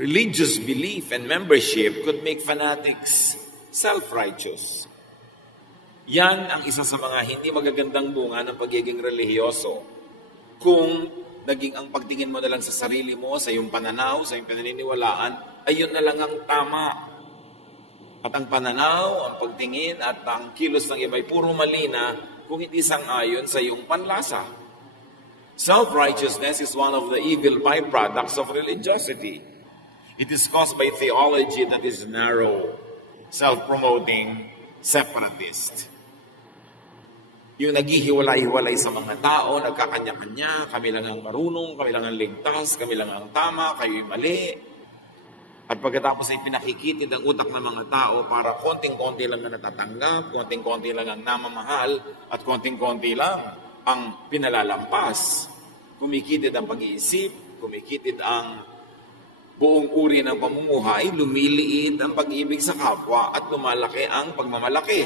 religious belief and membership could make fanatics self-righteous. Yan ang isa sa mga hindi magagandang bunga ng pagiging relihiyoso. Kung naging ang pagtingin mo na lang sa sarili mo, sa iyong pananaw, sa iyong pananiniwalaan, ay yun na lang ang tama. At ang pananaw, ang pagtingin, at ang kilos ng iba ay puro mali na kung hindi sang-ayon sa iyong panlasa. Self-righteousness is one of the evil byproducts of religiosity. It is caused by theology that is narrow, self-promoting, separatist. Yung naghihiwalay-hiwalay sa mga tao, nagkakanya-kanya, kami lang ang marunong, kami lang ang ligtas, kami lang ang tama, kayo'y mali. At pagkatapos ay pinakikitid ang utak ng mga tao para konting-konti lang na natatanggap, konting-konti lang ang namamahal, at konting-konti lang ang pinalalampas. Kumikitid ang pag-iisip, kumikitid ang buong uri ng pamumuhay, lumiliit ang pag-ibig sa kapwa at lumalaki ang pagmamalaki.